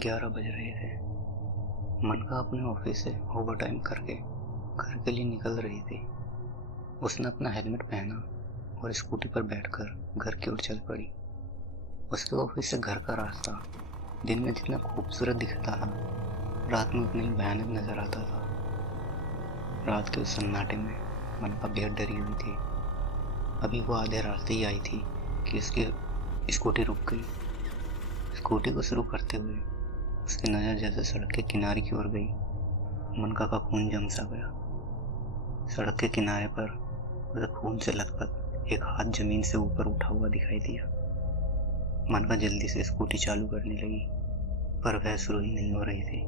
11 बज रहे थे। मनका अपने ऑफिस से ओवर टाइम करके घर के लिए निकल रही थी। उसने अपना हेलमेट पहना और स्कूटी पर बैठकर घर की ओर चल पड़ी। उसके ऑफिस से घर का रास्ता दिन में जितना खूबसूरत दिखता था, रात में उतना ही भयानक नजर आता था। रात के उस सन्नाटे में मनका बेहद डरी हुई थी। अभी वो आधे रास्ते ही आई थी कि उसकी स्कूटी रुक गई। स्कूटी को शुरू करते हुए उसकी नज़र जैसे सड़क के किनारे की ओर गई। मनका का खून जम सा गया। सड़क के किनारे पर उसे खून से लथपथ एक हाथ जमीन से ऊपर उठा हुआ दिखाई दिया। मनका जल्दी से स्कूटी चालू करने लगी, पर वह शुरू ही नहीं हो रही थी।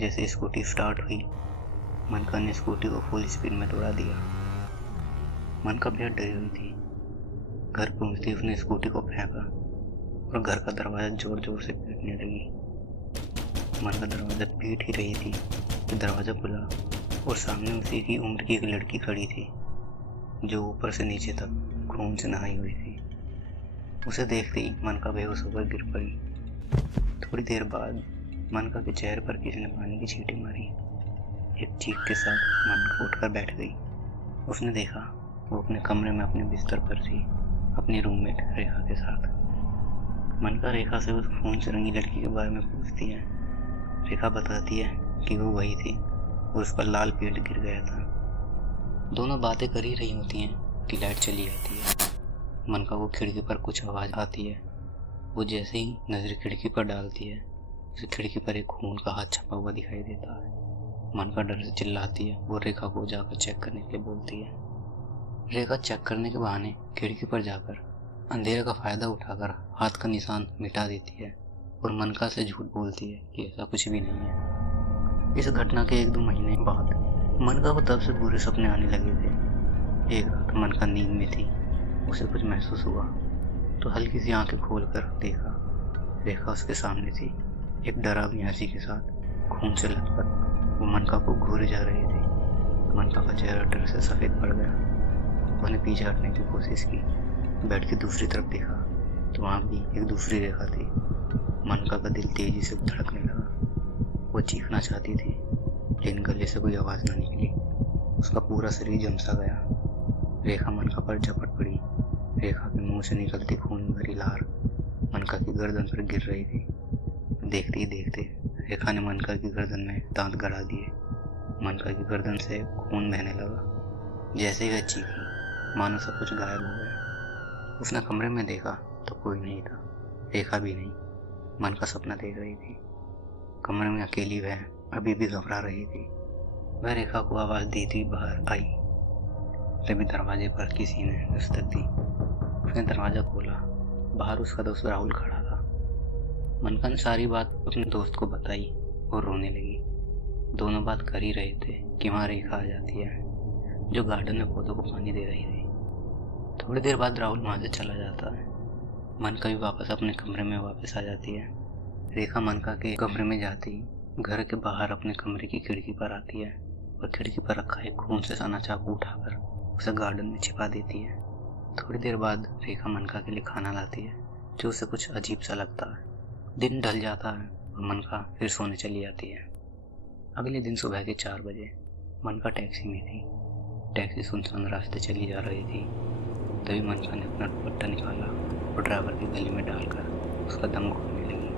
जैसे स्कूटी स्टार्ट हुई, मनका ने स्कूटी को फुल स्पीड में दौड़ा दिया। मनका बेहद डरी हुई थी। घर पहुंचते उसने स्कूटी को फेंका और घर का दरवाजा जोर जोर से पीटने लगी। मनका दरवाजा पीट ही रही थी कि दरवाजा खुला और सामने उसी की उम्र की एक लड़की खड़ी थी, जो ऊपर से नीचे तक खून से नहाई हुई थी। उसे देखते ही मनका बेहोश होकर गिर पड़ी। थोड़ी देर बाद मनका के चेहरे पर किसी ने पानी की छींटे मारी। एक चीख के साथ मनका उठकर बैठ गई। उसने देखा वो अपने कमरे में अपने बिस्तर पर थी, अपनी रूममेट रेखा के साथ। मनका रेखा से उस खून से रंगी लड़की के बारे में पूछती है। रेखा बताती है कि वो वही थी और उस पर लाल पेंट गिर गया था। दोनों बातें कर ही रही होती हैं कि लाइट चली जाती है। मनका को खिड़की पर कुछ आवाज़ आती है। वो जैसे ही नज़र खिड़की पर डालती है, उसे खिड़की पर एक खून का हाथ छपा हुआ दिखाई देता है। मनका डर से चिल्लाती है और रेखा को जाकर चेक करने के लिए बोलती है। रेखा चेक करने के बहाने खिड़की पर जाकर अंधेरे का फायदा उठाकर हाथ का निशान मिटा देती है और मनका से झूठ बोलती है कि ऐसा कुछ भी नहीं है। इस घटना के 1-2 महीने बाद मनका को तब से बुरे सपने आने लगे थे। एक रात मनका नींद में थी। उसे कुछ महसूस हुआ तो हल्की सी आंखें खोलकर देखा। रेखा उसके सामने थी, एक डरावनी हंसी के साथ, खून से लथपथ। वो मनका को घूरे जा रही थी। मनका का चेहरा डर से सफ़ेद पड़ गया। उसने पीछे हटने की कोशिश की। बेड की दूसरी तरफ देखा तो वहाँ भी एक दूसरी रेखा थी। मनका का दिल तेजी से धड़कने लगा। वो चीखना चाहती थी, लेकिन गले से कोई आवाज़ न निकली। उसका पूरा शरीर जम सा गया। रेखा मनका पर झपट पड़ी। रेखा के मुंह से निकलती खून भरी लार मनका की गर्दन पर गिर रही थी। देखते ही देखते रेखा ने मनका की गर्दन में दांत गड़ा दिए। मनका की गर्दन से खून बहने लगा। जैसे ही वह चीखी, मानो सब कुछ गायब हो गया। उसने कमरे में देखा तो कोई नहीं था, रेखा भी नहीं। मनका सपना देख रही थी। कमरे में अकेली वह अभी भी घबरा रही थी। वह रेखा को आवाज़ देती हुई बाहर आई। तभी दरवाजे पर किसी ने दस्तक दी। उसने दरवाज़ा खोला। बाहर उसका दोस्त राहुल खड़ा था। मनका ने सारी बात अपने दोस्त को बताई और रोने लगी। दोनों बात कर ही रहे थे कि वहाँ रेखा आ जाती है, जो गार्डन में पौधों को पानी दे रही थी। थोड़ी देर बाद राहुल वहाँ से चला जाता है। मनका भी वापस अपने कमरे में वापस आ जाती है। रेखा मनका के कमरे में जाती घर के बाहर अपने कमरे की खिड़की पर आती है और खिड़की पर रखा एक खून से सना चाकू उठाकर उसे गार्डन में छिपा देती है। थोड़ी देर बाद रेखा मनका के लिए खाना लाती है, जो उसे कुछ अजीब सा लगता है। दिन ढल जाता है और मनका फिर सोने चली जाती है। अगले दिन सुबह के 4 बजे मनका टैक्सी में थी। टैक्सी सुनसान रास्ते चली जा रही थी। तभी मनका ने अपना दुपट्टा निकाला और ड्राइवर के गले में डालकर उसका दम घोटने लगी।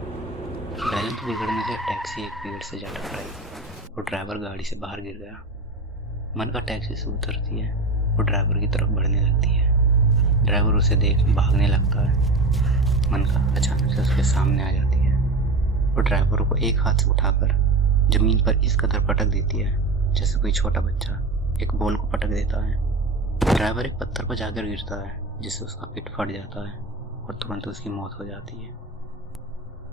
बैलेंस बिगड़ने से टैक्सी एक पेड़ से जा टकराई और ड्राइवर गाड़ी से बाहर गिर गया। मनका टैक्सी से उतरती है और ड्राइवर की तरफ बढ़ने लगती है। ड्राइवर उसे देख भागने लगता है। मनका अचानक से उसके सामने आ जाती है और ड्राइवर को एक हाथ से उठाकर जमीन पर इस कदर पटक देती है जैसे कोई छोटा बच्चा एक बॉल को पटक देता है। ड्राइवर एक पत्थर पर जाकर गिरता है, जिससे उसका पेट फट जाता है और तुरंत उसकी मौत हो जाती है।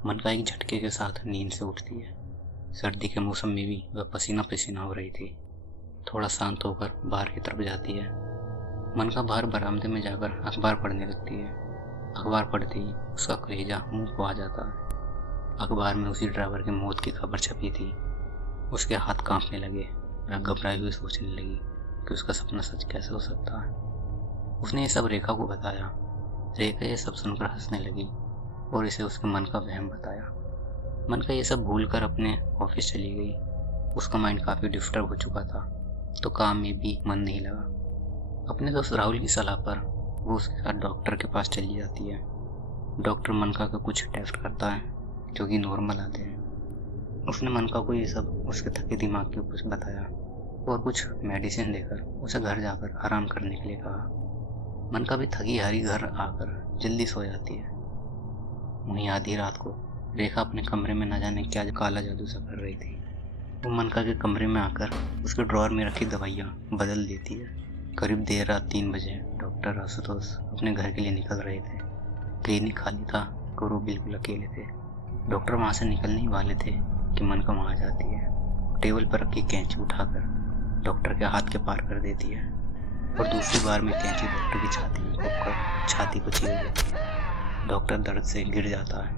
मनका एक झटके के साथ नींद से उठती है। सर्दी के मौसम में भी वह पसीना पसीना हो रही थी। थोड़ा शांत होकर बाहर की तरफ जाती है। मनका बाहर बरामदे में जाकर अखबार पढ़ने लगती है। अखबार पढ़ते ही उसका कलेजा मुंह को आ जाता है। अखबार में उसी ड्राइवर की मौत की खबर छपी थी। उसके हाथ कांपने लगे। वह घबराई हुई सोचने लगी कि उसका सपना सच कैसे हो सकता है। उसने ये सब रेखा को बताया। रेखा ये सब सुनकर हंसने लगी और इसे उसके मन का वहम बताया। मनका ये सब भूल कर अपने ऑफिस चली गई। उसका माइंड काफ़ी डिस्टर्ब हो चुका था, तो काम में भी मन नहीं लगा। अपने दोस्त राहुल की सलाह पर वो उसके साथ डॉक्टर के पास चली जाती है। डॉक्टर मनका का कुछ टेस्ट करता है जो कि नॉर्मल आते हैं। उसने मनका को ये सब उसके थके दिमाग के ऊपर बताया और कुछ मेडिसिन देकर उसे घर जाकर आराम करने के लिए कहा। मनका भी थकी हारी घर आकर जल्दी सो जाती है। वहीं आधी रात को रेखा अपने कमरे में न जाने क्या काला जादू सा कर रही थी। वो मनका के कमरे में आकर उसके ड्रॉअर में रखी दवाइयाँ बदल देती है। करीब देर रात 3 बजे डॉक्टर आशुतोष अपने घर के लिए निकल रहे थे। क्लिनिक खाली था और वो बिल्कुल अकेले थे। डॉक्टर वहाँ से निकलने ही वाले थे कि मनका वहाँ जाती है। टेबल पर रखी कैंची उठाकर डॉक्टर के हाथ के पार कर देती है और दूसरी बार में कैंची डॉक्टर की छाती में घुसकर छाती को चीर देती है। डॉक्टर दर्द से गिर जाता है।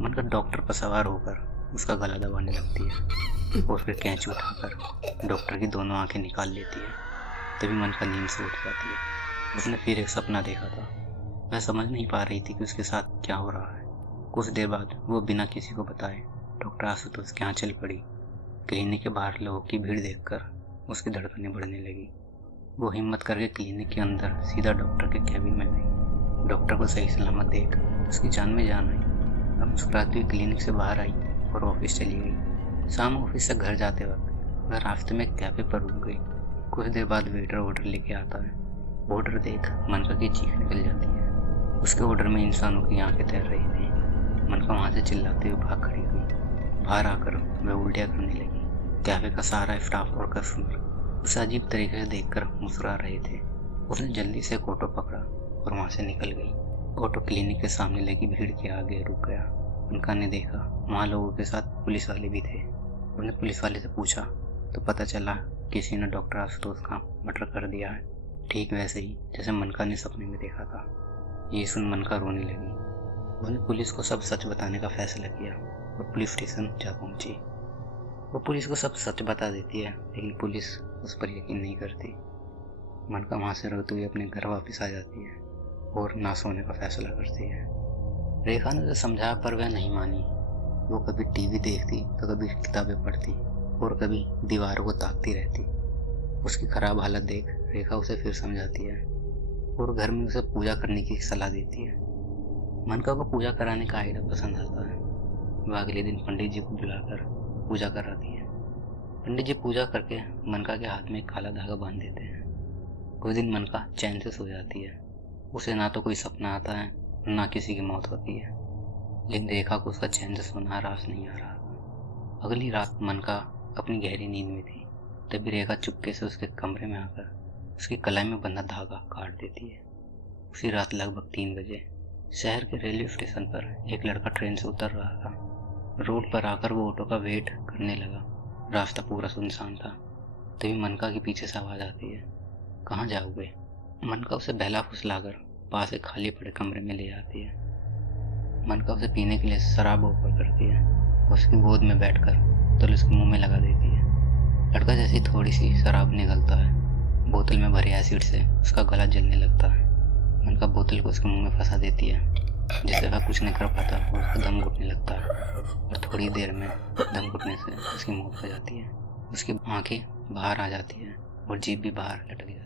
मनका डॉक्टर पर सवार होकर उसका गला दबाने लगती है और फिर कैंची उठाकर डॉक्टर की दोनों आंखें निकाल लेती है। तभी मनका नींद से उठ जाती है। उसने फिर एक सपना देखा था। वह समझ नहीं पा रही थी कि उसके साथ क्या हो रहा है। कुछ देर बाद वो बिना किसी को बताए डॉक्टर आशुतोष के यहाँ चल पड़ी। क्लिनिक के बाहर लोगों की भीड़ देखकर उसकी धड़कनें बढ़ने लगी। वो हिम्मत करके क्लिनिक के अंदर सीधा डॉक्टर के कैबिन में गई। डॉक्टर को सही सलामत देख उसकी जान में जान आई। अब मुस्कुराती हुई क्लिनिक से बाहर आई और ऑफिस चली गई। शाम ऑफिस से घर जाते वक्त वह रास्ते में कैफे पर रुक गई। कुछ देर बाद वेटर ऑर्डर लेके आता है। ऑर्डर देख मनका की चीख निकल जाती है। उसके ऑर्डर में इंसानों की आंखें तैर रही थी। मनका वहाँ से चिल्लाते हुए भाग खड़ी हुई। बाहर आकर वह उल्टियाँ करने लगी। कैफे का सारा स्टाफ और कस्टमर उसे अजीब तरीके से देखकर मुस्कुरा रहे थे। उसने जल्दी से एक ऑटो पकड़ा और वहाँ से निकल गई। ऑटो क्लिनिक के सामने लगी भीड़ के आगे रुक गया। मनका ने देखा वहाँ लोगों के साथ पुलिस वाले भी थे। उसने पुलिस वाले से पूछा तो पता चला किसी ने डॉक्टर आशुतोष का मर्डर कर दिया है, ठीक वैसे ही जैसे मनका ने सपने में देखा था। ये सुन मनका रोने लगी। उसने पुलिस को सब सच बताने का फैसला किया और पुलिस स्टेशन जा पहुंची। वो पुलिस को सब सच बता देती है, लेकिन पुलिस उस पर यकीन नहीं करती। मनका वहाँ से रोते हुए अपने घर वापस आ जाती है और ना सोने का फैसला करती है। रेखा ने उसे समझाया पर वह नहीं मानी। वो कभी टीवी देखती तो कभी किताबें पढ़ती और कभी दीवारों को ताकती रहती। उसकी खराब हालत देख रेखा उसे फिर समझाती है और घर में उसे पूजा करने की सलाह देती है। मनका को पूजा कराने का आइडिया पसंद आता है। वह अगले दिन पंडित जी को बुलाकर पूजा कराती है। पंडित जी पूजा करके मनका के हाथ में एक काला धागा बांध देते हैं। उस दिन मनका चैन से सो जाती है। उसे ना तो कोई सपना आता है ना किसी की मौत होती है, लेकिन रेखा को उसका चैन से सोना रास नहीं आ रहा। अगली रात मनका अपनी गहरी नींद में थी। तभी रेखा चुपके से उसके कमरे में आकर उसकी कलाई में बंधा धागा काट देती है। उसी रात लगभग 3 बजे शहर के रेलवे स्टेशन पर एक लड़का ट्रेन से उतर रहा था। रोड पर आकर वो ऑटो का वेट करने लगा। रास्ता पूरा सुनसान था। तभी मनका के पीछे से आवाज़ आती है, कहाँ जाओगे? मनका उसे बहला फुसलाकर पास एक खाली पड़े कमरे में ले जाती है। मनका उसे पीने के लिए शराब ऑफर करती है। उसकी गोद में बैठकर तो उसके मुंह में लगा देती है। लड़का जैसे थोड़ी सी शराब निकलता है, बोतल में भरे एसिड से उसका गला जलने लगता है। मनका बोतल को उसके मुंह में फंसा देती है, जिससे वह कुछ नहीं कर पाता और उसका दम घुटने लगता है। और थोड़ी देर में दम घुटने से उसकी मौत हो जाती है। उसकी आंखें बाहर आ जाती है और जीभ भी बाहर लटक जाती है।